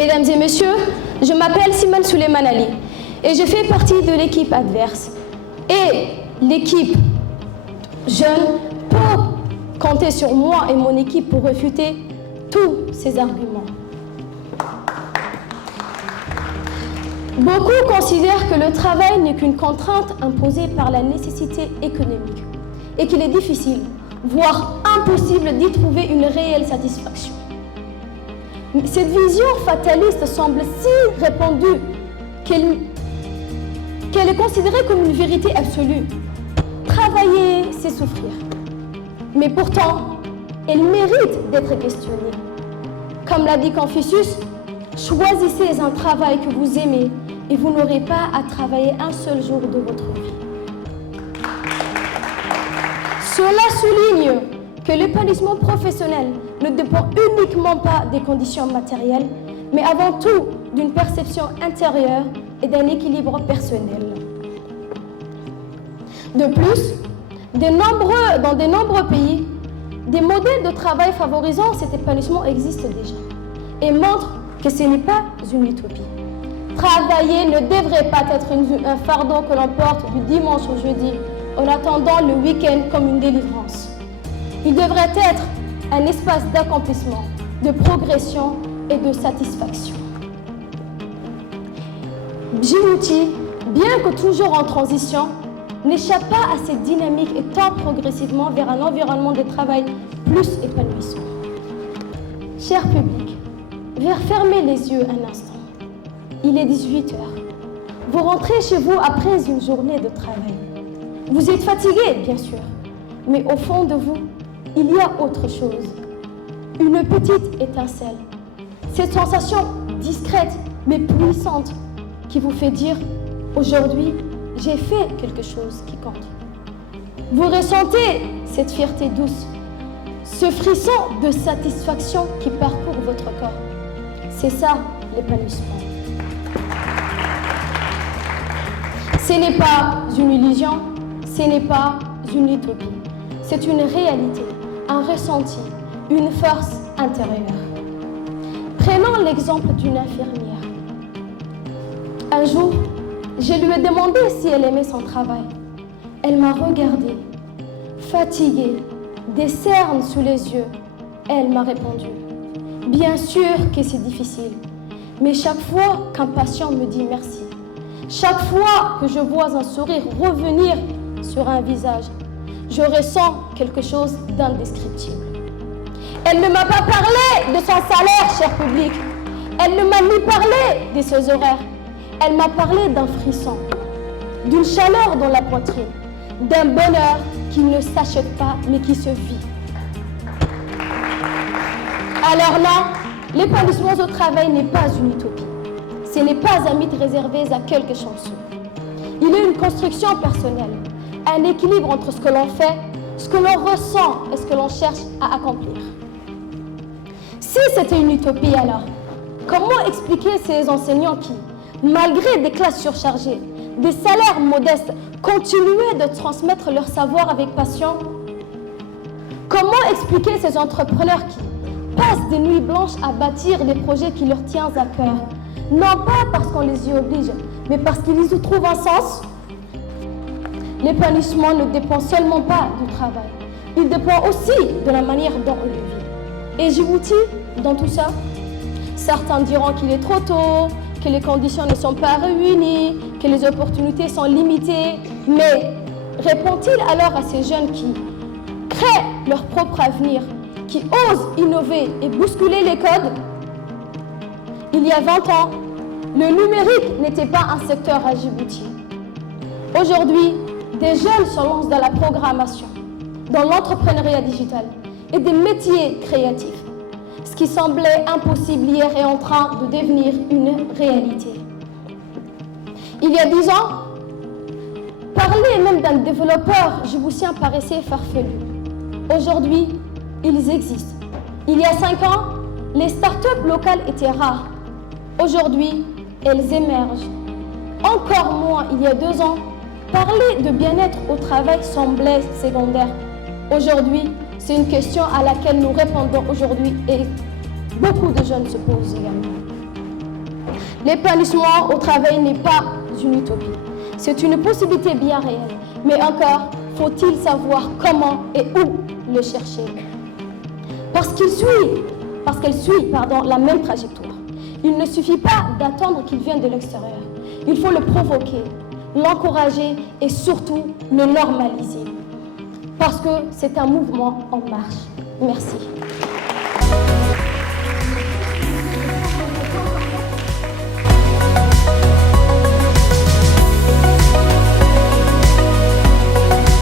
Mesdames et messieurs, je m'appelle Simone Souleymane Ali et je fais partie de l'équipe adverse. Et l'équipe jeune peut compter sur moi et mon équipe pour réfuter tous ces arguments. Beaucoup considèrent que le travail n'est qu'une contrainte imposée par la nécessité économique et qu'il est difficile, voire impossible d'y trouver une réelle satisfaction. Cette vision fataliste semble si répandue qu'elle est considérée comme une vérité absolue. Travailler, c'est souffrir. Mais pourtant, elle mérite d'être questionnée. Comme l'a dit Confucius, choisissez un travail que vous aimez et vous n'aurez pas à travailler un seul jour de votre vie. Cela souligne que l'épanouissement professionnel ne dépend uniquement pas des conditions matérielles, mais avant tout d'une perception intérieure et d'un équilibre personnel. De plus, dans de nombreux pays, des modèles de travail favorisant cet épanouissement existent déjà et montrent que ce n'est pas une utopie. Travailler ne devrait pas être un fardeau que l'on porte du dimanche au jeudi en attendant le week-end comme une délivrance. Il devrait être un espace d'accomplissement, de progression et de satisfaction. Djibouti, bien que toujours en transition, n'échappe pas à cette dynamique et tend progressivement vers un environnement de travail plus épanouissant. Cher public, fermez les yeux un instant. Il est 18h. Vous rentrez chez vous après une journée de travail. Vous êtes fatigué, bien sûr, mais au fond de vous, il y a autre chose. Une petite étincelle. Cette sensation discrète mais puissante qui vous fait dire « Aujourd'hui, j'ai fait quelque chose qui compte ». Vous ressentez cette fierté douce, ce frisson de satisfaction qui parcourt votre corps. C'est ça l'épanouissement. Ce n'est pas une illusion, ce n'est pas une utopie. C'est une réalité, un ressenti, une force intérieure. Prenons l'exemple d'une infirmière. Un jour, je lui ai demandé si elle aimait son travail. Elle m'a regardée, fatiguée, des cernes sous les yeux. Elle m'a répondu « Bien sûr que c'est difficile, mais chaque fois qu'un patient me dit merci, chaque fois que je vois un sourire revenir sur un visage, je ressens quelque chose d'indescriptible. » Elle ne m'a pas parlé de son salaire, cher public. Elle ne m'a ni parlé de ses horaires. Elle m'a parlé d'un frisson, d'une chaleur dans la poitrine, d'un bonheur qui ne s'achète pas mais qui se vit. Alors non, l'épanouissement au travail n'est pas une utopie. Ce n'est pas un mythe réservé à quelques chanceux. Il est une construction personnelle, un équilibre entre ce que l'on fait, ce que l'on ressent et ce que l'on cherche à accomplir. Si c'était une utopie alors, comment expliquer ces enseignants qui, malgré des classes surchargées, des salaires modestes, continuaient de transmettre leur savoir avec passion? Comment expliquer ces entrepreneurs qui passent des nuits blanches à bâtir des projets qui leur tiennent à cœur, non pas parce qu'on les y oblige, mais parce qu'ils y trouvent un sens? L'épanouissement ne dépend seulement pas du travail, il dépend aussi de la manière dont on le vit. Et Djibouti, dans tout ça, certains diront qu'il est trop tôt, que les conditions ne sont pas réunies, que les opportunités sont limitées. Mais répond-il alors à ces jeunes qui créent leur propre avenir, qui osent innover et bousculer les codes? Il y a 20 ans, le numérique n'était pas un secteur à Djibouti. Aujourd'hui, des jeunes se lancent dans la programmation, dans l'entrepreneuriat digital et des métiers créatifs. Ce qui semblait impossible hier est en train de devenir une réalité. Il y a 10 ans, parler même d'un développeur djiboutien paraissait farfelu. Aujourd'hui, ils existent. Il y a 5 ans, les startups locales étaient rares. Aujourd'hui, elles émergent. Encore moins il y a 2 ans, parler de bien-être au travail semblait secondaire. Aujourd'hui, c'est une question à laquelle nous répondons aujourd'hui et beaucoup de jeunes se posent également. L'épanouissement au travail n'est pas une utopie. C'est une possibilité bien réelle. Mais encore, faut-il savoir comment et où le chercher. Parce qu'elle suit la même trajectoire. Il ne suffit pas d'attendre qu'il vienne de l'extérieur. Il faut le provoquer, l'encourager et surtout le normaliser. Parce que c'est un mouvement en marche. Merci.